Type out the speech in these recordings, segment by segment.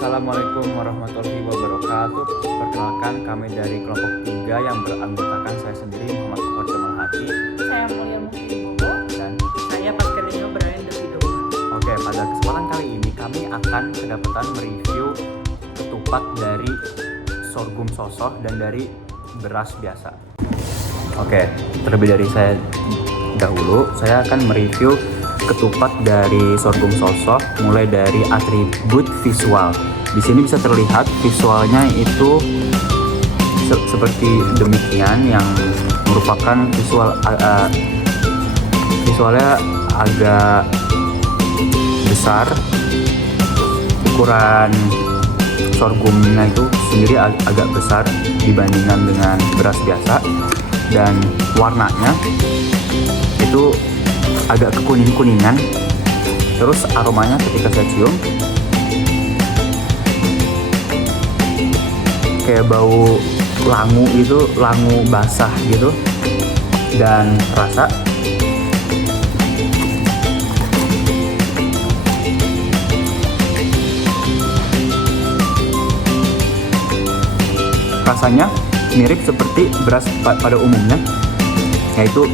Assalamualaikum warahmatullahi wabarakatuh. Perkenalkan, kami dari kelompok 3 yang beranggotakan saya sendiri Muhammad Fuad Jamal Hati. Saya Mulia Muktibowo. Dan Saya Pascalinho Brian Davido. oke, pada kesempatan kali ini kami akan kedapatan mereview ketupat dari sorghum sosoh dan dari beras biasa. Oke, terlebih dari saya dahulu, saya akan mereview ketupat dari sorghum sosoh mulai dari atribut visual. Di sini bisa terlihat visualnya itu seperti demikian, yang merupakan visualnya agak besar. Ukuran sorghumnya itu sendiri agak besar dibandingkan dengan beras biasa, dan warnanya itu agak kekuning-kuningan. Terus aromanya ketika saya cium kayak bau langu, itu langu basah gitu. Dan rasanya mirip seperti beras pada umumnya, yaitu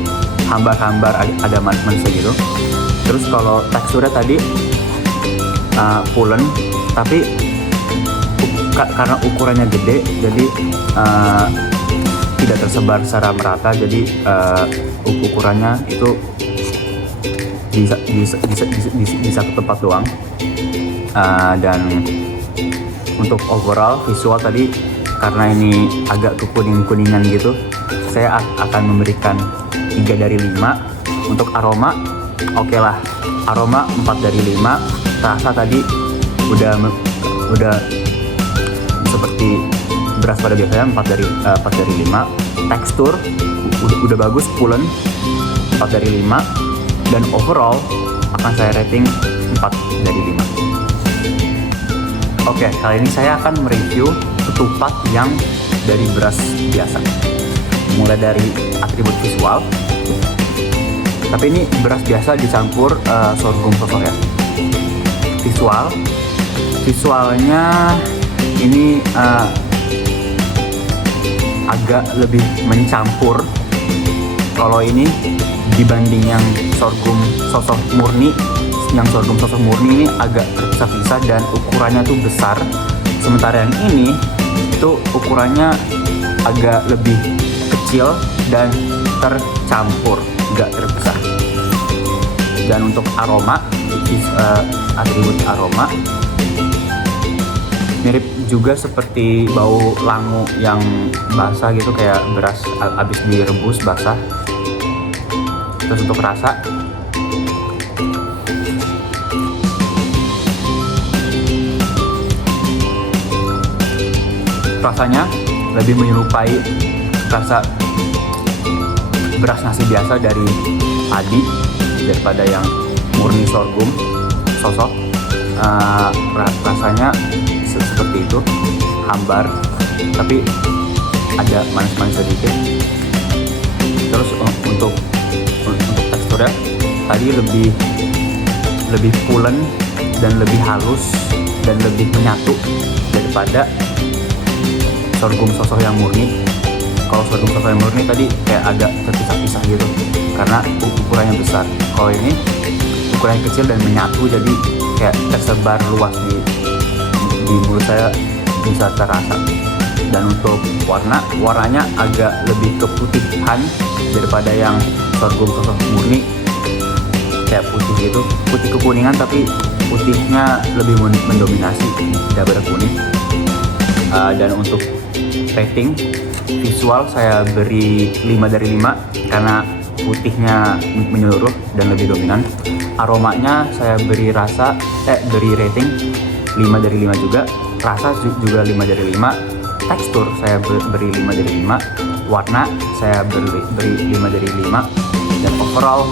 hambar-hambar, ada manis-manisnya gitu. Terus kalau teksturnya tadi pulen, tapi karena ukurannya gede, jadi tidak tersebar secara merata. Jadi ukurannya itu di satu tempat doang. Dan untuk overall visual tadi, karena ini agak kekuning-kuningan gitu, saya akan memberikan 3 dari 5. Untuk aroma, oke lah, aroma 4 dari 5. Rasa tadi udah seperti beras pada biasanya, 4 dari 5. Tekstur udah bagus, pulen, 4 dari 5. Dan overall akan saya rating 4 dari 5. Oke, kali ini saya akan mereview ketupat yang dari beras biasa. Mulai dari atribut visual, tapi ini beras biasa dicampur sorghum sosoh ya. Visualnya ini agak lebih mencampur. Kalau ini dibanding yang sorghum sosoh murni, ini agak terpisah-pisah dan ukurannya tuh besar. Sementara yang ini itu ukurannya agak lebih kecil dan tercampur, nggak terpisah. Dan untuk aroma, atribut aroma mirip juga seperti bau langu yang basah gitu, kayak beras abis direbus basah. Terus untuk rasanya lebih menyerupai rasa beras nasi biasa dari padi daripada yang murni sorghum sosoh. Rasanya seperti itu, hambar tapi ada manis-manis sedikit. Terus untuk teksturnya tadi lebih pulen dan lebih halus dan lebih menyatu daripada sorghum sosoh yang murni. Kalau sorghum sosoh yang murni tadi kayak agak terpisah-pisah gitu karena ukurannya besar. Kalau ini ukurannya kecil dan menyatu, jadi kayak tersebar luas di mulut saya, bisa terasa. Dan untuk warnanya agak lebih keputihan daripada yang sorghum sosoh murni, kayak putih gitu, putih kekuningan, tapi putihnya lebih mendominasi daripada kuning. Dan untuk rating visual saya beri 5 dari 5 karena putihnya menyeluruh dan lebih dominan. Aromanya saya beri rating 5 dari 5 juga. Rasa juga 5 dari 5. Tekstur saya beri 5 dari 5. Warna saya beri 5 dari 5. Dan overall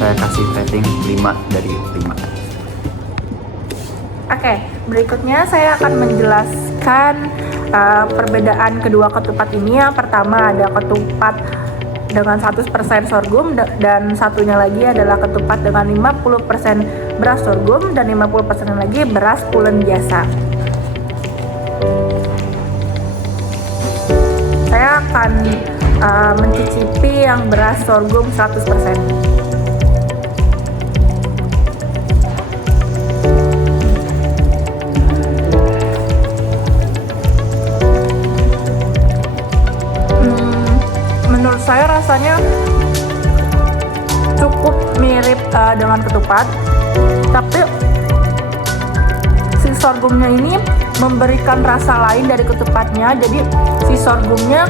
saya kasih rating 5 dari 5. Oke, berikutnya saya akan menjelaskan perbedaan kedua ketupat ini. Yang pertama ada ketupat dengan 100% sorghum dan satunya lagi adalah ketupat dengan 50% beras sorghum dan 50% lagi beras pulen biasa. saya akan mencicipi yang beras sorghum 100%. Menurut saya rasanya cukup mirip dengan ketupat, tapi si sorghumnya ini memberikan rasa lain dari ketupatnya. Jadi si sorghumnya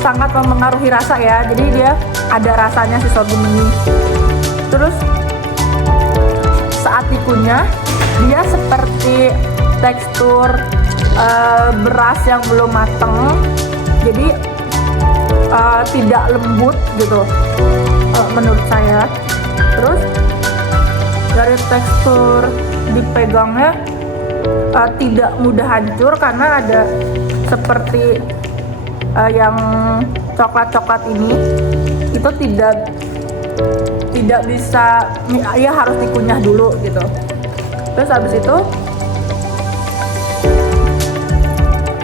sangat memengaruhi rasa ya, jadi dia ada rasanya si sorghum ini. Terus saat dikunyah dia seperti tekstur beras yang belum mateng, jadi tidak lembut gitu menurut saya. Terus dari tekstur dipegangnya tidak mudah hancur karena ada seperti yang coklat-coklat ini, itu tidak bisa ya, harus dikunyah dulu gitu. Terus habis itu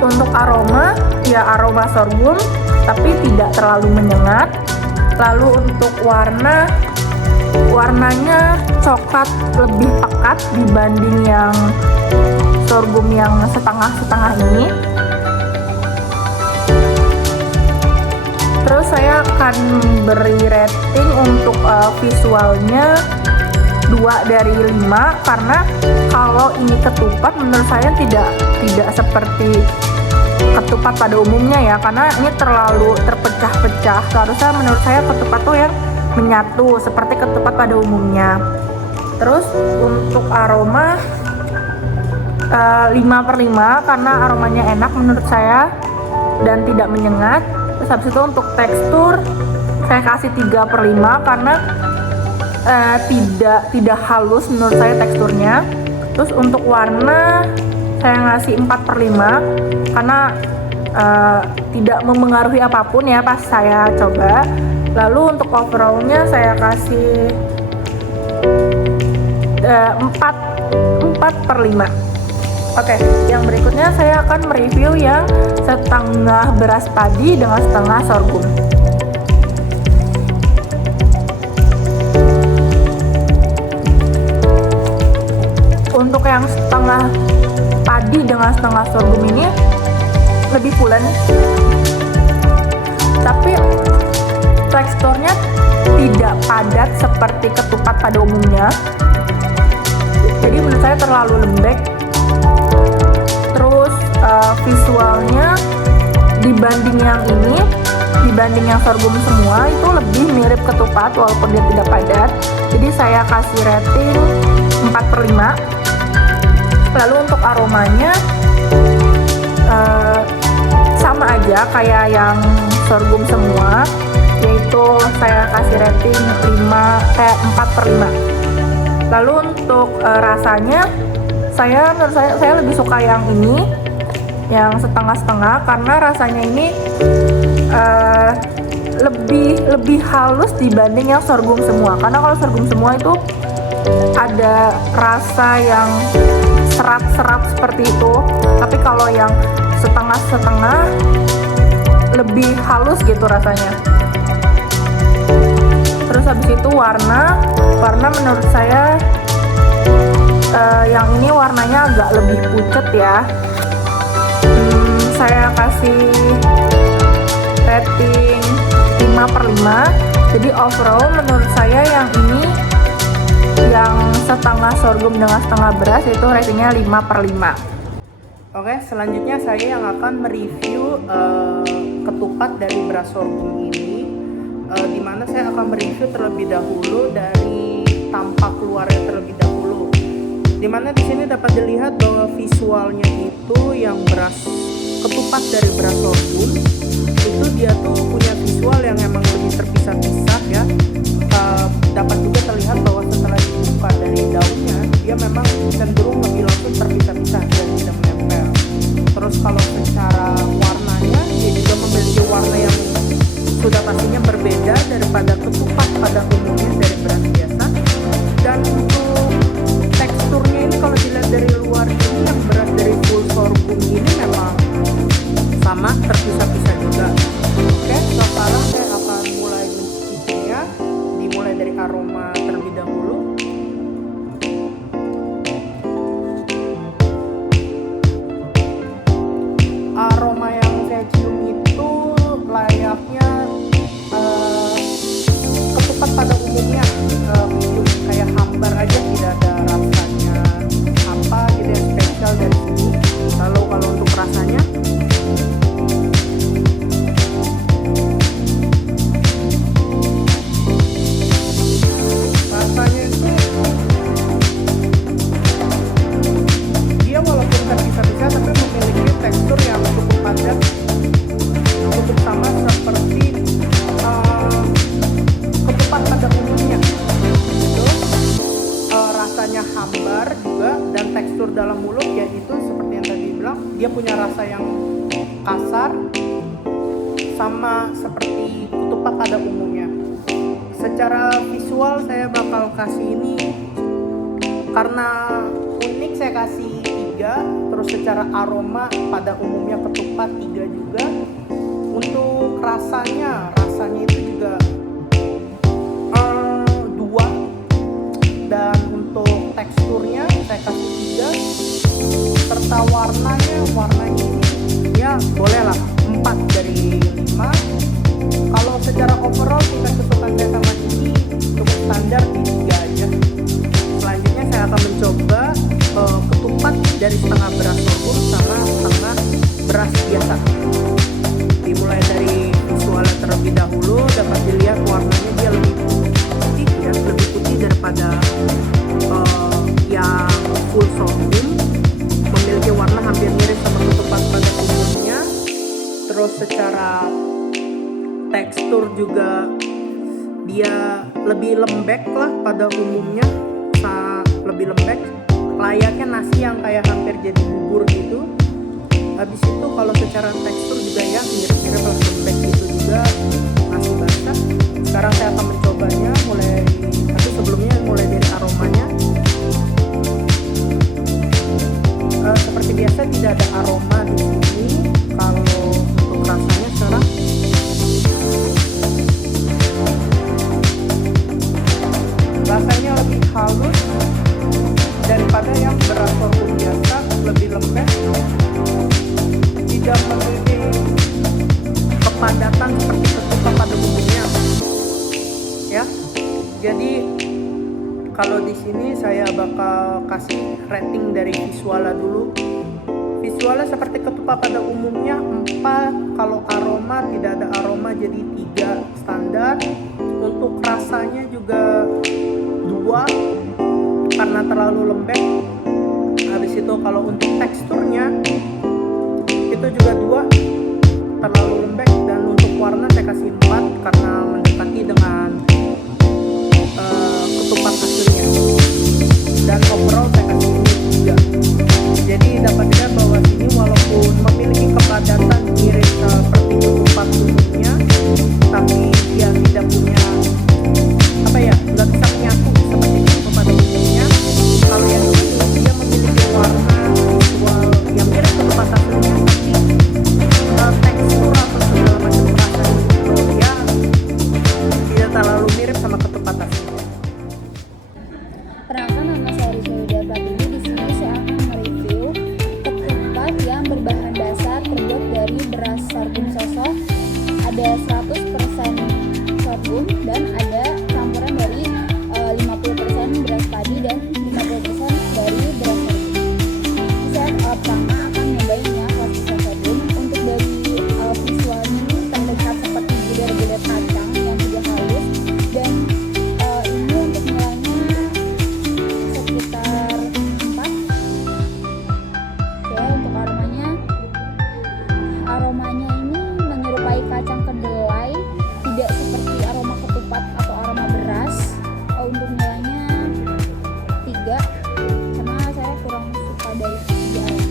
untuk aroma ya aroma sorghum tapi tidak terlalu menyengat. Lalu untuk warnanya coklat lebih pekat dibanding yang sorghum yang setengah-setengah ini. Terus saya akan beri rating untuk visualnya 2 dari 5, karena kalau ini ketupat menurut saya tidak seperti ketupat pada umumnya ya, karena ini terlalu terpecah-pecah. Seharusnya menurut saya ketupat tuh yang menyatu seperti ketupat pada umumnya. Terus untuk aroma 5/5 karena aromanya enak menurut saya dan tidak menyengat. Terus habis itu untuk tekstur saya kasih 3/5 karena tidak halus menurut saya teksturnya. Terus untuk warna saya ngasih 4/5 karena tidak memengaruhi apapun ya pas saya coba. Lalu untuk overallnya saya kasih 4/5. Oke, yang berikutnya saya akan mereview yang setengah beras padi dengan setengah sorghum. Untuk yang setengah padi dengan setengah sorghum ini lebih pulen, tapi teksturnya tidak padat seperti ketupat pada umumnya. Jadi menurut saya terlalu lembek. Terus visualnya dibanding yang sorghum semua itu lebih mirip ketupat walaupun dia tidak padat. Jadi saya kasih rating 4/5. Lalu untuk aromanya sama aja kayak yang sorghum semua, yaitu saya kasih rating 4/5. Lalu untuk rasanya menurut saya lebih suka yang ini, yang setengah-setengah, karena rasanya ini lebih halus dibanding yang sorghum semua. Karena kalau sorghum semua itu ada rasa yang serat-serat seperti itu, tapi kalau yang setengah-setengah lebih halus gitu rasanya. Terus habis itu warna menurut saya yang ini warnanya agak lebih pucat ya. Saya kasih rating 5/5. Jadi overall menurut saya yang ini, yang setengah sorghum dengan setengah beras, itu ratingnya 5/5. Oke, selanjutnya saya yang akan mereview ketupat dari beras sorghum ini, dimana saya akan mereview terlebih dahulu dari tampak luarnya terlebih dahulu. Dimana di sini dapat dilihat bahwa visualnya itu yang ketupat dari beras sorghum itu dia tuh punya visual yang emang lebih terpisah-pisah ya. Dapat juga terlihat bahwa setelah dibuka dari daunnya dia memang cenderung lebih langsung terpisah-pisah dan tidak menempel. Terus kalau secara warnanya dia juga memiliki warna yang sudah pastinya berbeda daripada ketupat pada umumnya dari beras biasa. Dan untuk teksturnya ini kalau dilihat dari luar ini, yang beras dari full sorghum ini memang sama dalam mulut, yaitu seperti yang tadi bilang, dia punya rasa yang kasar sama seperti ketupat pada umumnya. Secara visual saya bakal kasih ini, karena unik saya kasih 3, terus secara aroma pada umumnya ketupat 3 juga. Untuk rasanya itu juga 2, dan untuk teksturnya saya kasih 3, serta warnanya ini ya bolehlah 4 dari 5. Kalau secara overall tingkat kesukaan saya sama ini cukup standar di 3 aja. Selanjutnya saya akan mencoba ketupat dari setengah beras sorghum sama setengah beras biasa. Dimulai dari visualnya terlebih dahulu, dapat dilihat warnanya dia lebih putih ya, lebih putih daripada yang full sorghum. Memiliki warna hampir mirip sama ketupat pada umumnya. Terus secara tekstur juga dia lebih lembek lah pada umumnya, lebih lembek, layaknya nasi yang kayak hampir jadi bubur gitu. Habis itu kalau secara tekstur juga ya mirip-mirip lah, lembek gitu juga, nasi basah. Sekarang saya akan mencobanya, tapi sebelumnya mulai dari aromanya. Seperti biasa tidak ada aroma di sini. Kalau untuk rasanya sekarang rasanya lebih halus daripada yang beras sorghum biasa, lebih lembek, tidak memiliki kepadatan seperti ketupat pada umumnya ya. Jadi kalau di sini saya bakal kasih rating dari visualnya dulu. Visualnya seperti ketupat pada umumnya 4, kalau aroma tidak ada aroma jadi 3 standar. Untuk rasanya juga 2 karena terlalu lembek. Habis itu kalau untuk teksturnya itu juga 2, terlalu lembek. Dan untuk warna saya kasih 4 karena mendekati dengan ketupat aslinya. Dan overall saya kasih ini 3. Jadi dapat dilihat bahwa sini walaupun memiliki kepadatan mirip seperti ketupat umumnya, tapi dia tidak punya nggak bisa menyatu seperti ketupat pada umumnya. Kalau yang ini dia memiliki warna visual yang mirip ketupat aslinya, tapi tekstur atau segala macam rasa itu ya tidak terlalu mirip sama ketupat aslinya. Perkenalkan, nama saya Rizalda Pratini. Di sini saya akan mereview ketupat yang berbahan dasar terbuat dari beras sorghum sosok. Ada 100% sorghum dan ada campuran dari 50% beras padi dan 50% dari beras sorghum. Saya pertama akan nyobain ya 100% sorghum. Untuk dari visualnya ini terlihat seperti bulir-bulir kacang yang sudah halus, dan ini untuk nilainya sekitar 4. Oke, untuk aromanya ini menyerupai kacang kedelai, tidak seperti aroma ketupat atau aroma beras. Untuk nilainya 3 karena saya kurang suka dari segi aroma.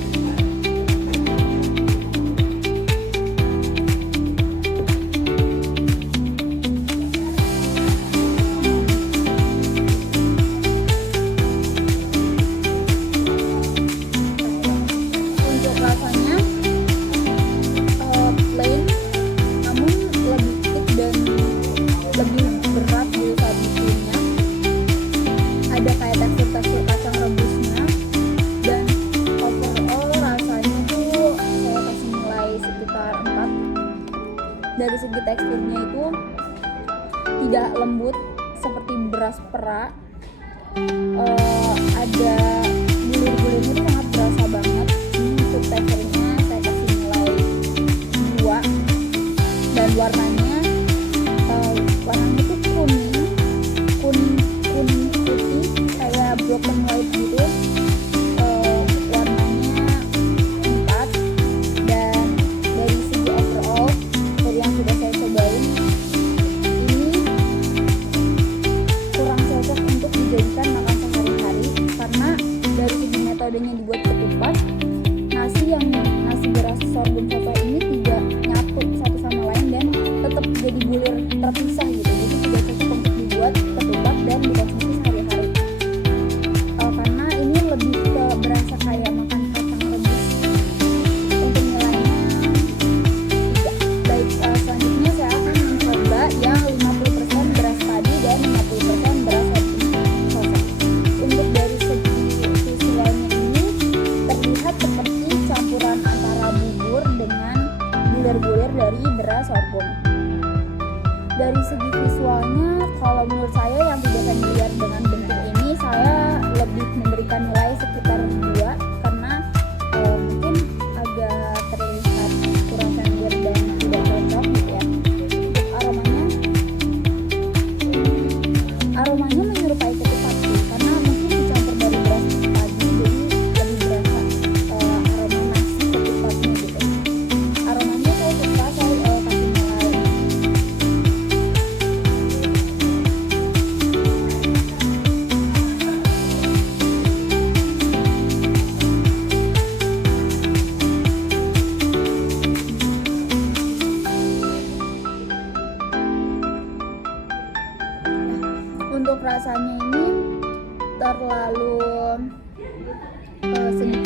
Untuk rasanya plain, namun lebih thick dan lebih berat di saat bikinnya. Ada kayak tekstur kacang rebusnya, dan overall rasanya tuh saya kasih nilai sekitar 4. Dari segi teksturnya itu tidak lembut seperti beras perak, ada bulir-bulirnya itu sangat berasa banget. Ini untuk teksturnya saya kasih nilai 2. Dan warnanya tuh kuning putih kayak broken white gitu. Warnanya 4. Dan dari segi overall dari yang sudah saya cobain, ini kurang cocok untuk metodenya dibuat ketupat, nasi beras sorghum soso ini tidak nyatu satu sama lain dan tetap jadi bulir terpisah gitu. Jadi tidak cocok untuk dibuat ketupat dan dikonsumsi sehari-hari. Karena ini lebih ke berasa kayak makan kacang rebus. Untuk nilainya 3. Baik, selanjutnya saya akan mencoba yang 50% beras padi dan 50% beras sorghum soso. Untuk dari segi visualnya ini terlihat seperti campuran antara bubur dengan bulir-bulir dari beras sorghum. Dari segi visualnya, kalau menurut saya yang tidak familiar dengan bentuk ini, saya lebih memberikan nilai sekitar 2 karena mungkin agak terlihat kurang familiar dan tidak cocok gitu ya. Untuk aromanya menyerupai ketupat sih, karena mungkin dicampur dari beras padi jadi lebih berasa aroma nasi ketupatnya gitu. Aromanya saya suka, saya kasih nilai. Untuk rasanya ini terlalu sedikit